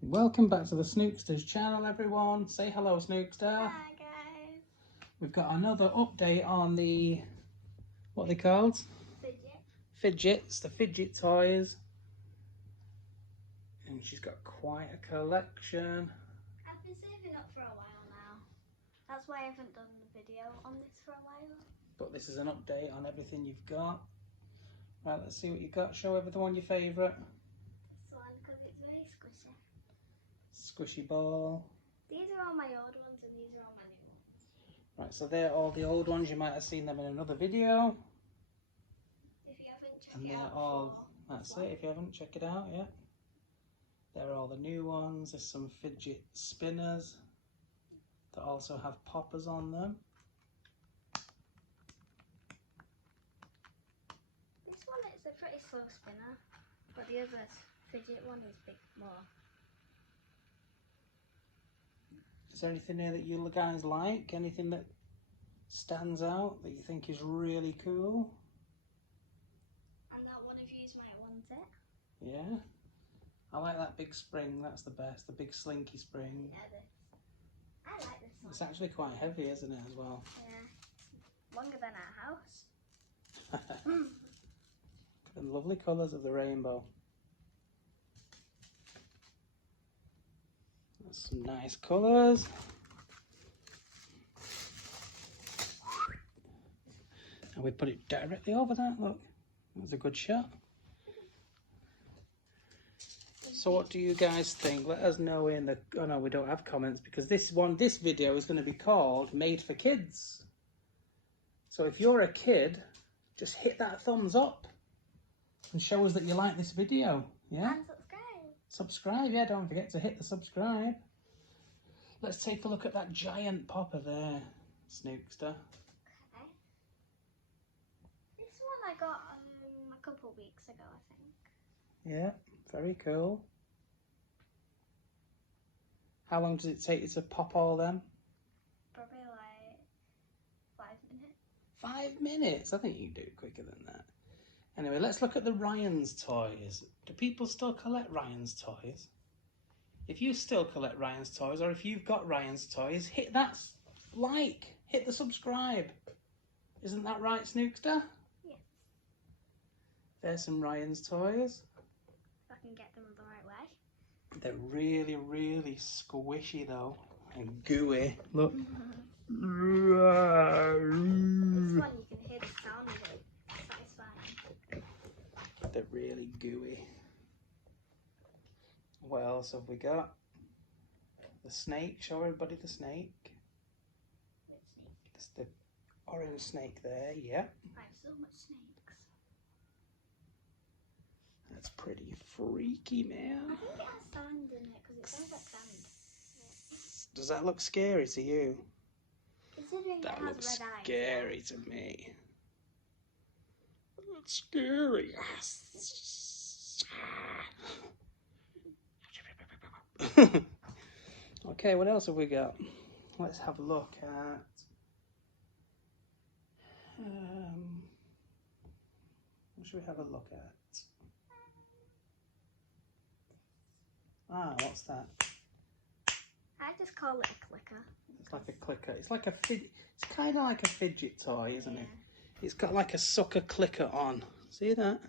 Welcome back to the Snooksters channel, everyone. Say hello, Snookster. Hi guys. We've got another update on the, what are they called? Fidget. Fidgets, the fidget toys. And she's got quite a collection. I've been saving up for a while now. That's why I haven't done the video on this for a while. But this is an update on everything you've got. Right, let's see what you got. Show everyone your favourite. This one, because it's very squishy. Squishy ball. These are all my old ones and these are all my new ones. Right, so they're all the old ones. You might have seen them in another video. If you haven't checked And it they're out all, before, that's it, if you haven't, check it out, yeah. They're all the new ones. There's some fidget spinners that also have poppers on them. This one is a pretty slow spinner, but the other fidget one is big more. Is there anything there that you guys like? Anything that stands out that you think is really cool? And that one of you might want it. Yeah? I like that big spring, that's the best, the big slinky spring. Yeah, this. I like this one. It's actually quite heavy, isn't it, as well? Yeah. Longer than our house. The lovely colours of the rainbow. That's some nice colours. And we put it directly over that, look. That was a good shot. So what do you guys think? Let us know in the... Oh no, we don't have comments because this video is going to be called Made for Kids. So if you're a kid, just hit that thumbs up and show us that you like this video. Yeah? And subscribe. Subscribe, yeah, don't forget to hit the subscribe. Let's take a look at that giant popper there, Snookster. Okay. This one I got a couple weeks ago, I think. Yeah, very cool. How long does it take you to pop all them? Probably like 5 minutes. 5 minutes? I think you can do it quicker than that. Anyway, let's look at the Ryan's toys. Do people still collect Ryan's toys? If you still collect Ryan's toys, or if you've got Ryan's toys, hit that like, hit the subscribe. Isn't that right, Snookster? Yeah. There's some Ryan's toys. If I can get them the right way. They're really, really squishy though, and gooey. Look. This one you can hear the sound of it. Satisfying. They're really gooey. What else have we got? The snake. Show everybody the snake. Which snake? It's the orange snake there, yeah. I have so much snakes. That's pretty freaky, man. I think it has sand in it because it sounds like sand. Does that look scary to you? Considering That it has looks red eyes. scary to me. That's scary. Okay, what else have we got? Let's have a look at... what should we have a look at? Ah, what's that? I just call it a clicker. It's like a clicker. It's like a it's kind of like a fidget toy, isn't it? It's got like a sucker clicker on. See that?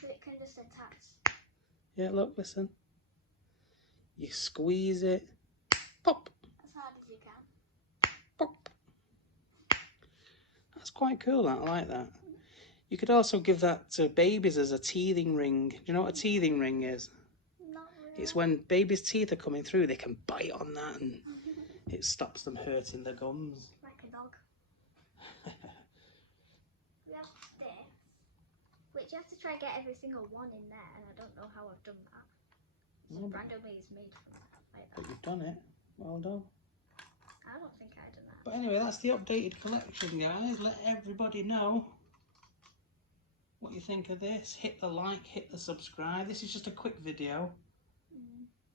So it can just attach. Yeah, look, listen. You squeeze it. Pop. As hard as you can. Pop. That's quite cool, that. I like that. You could also give that to babies as a teething ring. Do you know what a teething ring is? Not really. It's when babies' teeth are coming through, they can bite on that and it stops them hurting their gums. Like a dog. We have this, which you have to try and get every single one in there, and I don't know how I've done that. No, Randomly is made from that, like but that. you've done it. Well done. I don't think I've done that. But anyway, that's the updated collection, guys. Let everybody know what you think of this. Hit the like, hit the subscribe. This is just a quick video.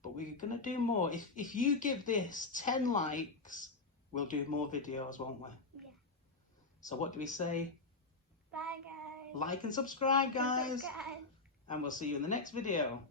But we're going to do more. If you give this 10 likes, we'll do more videos, won't we? Yeah. So what do we say? Bye, guys. Like and subscribe, guys. Subscribe. And we'll see you in the next video.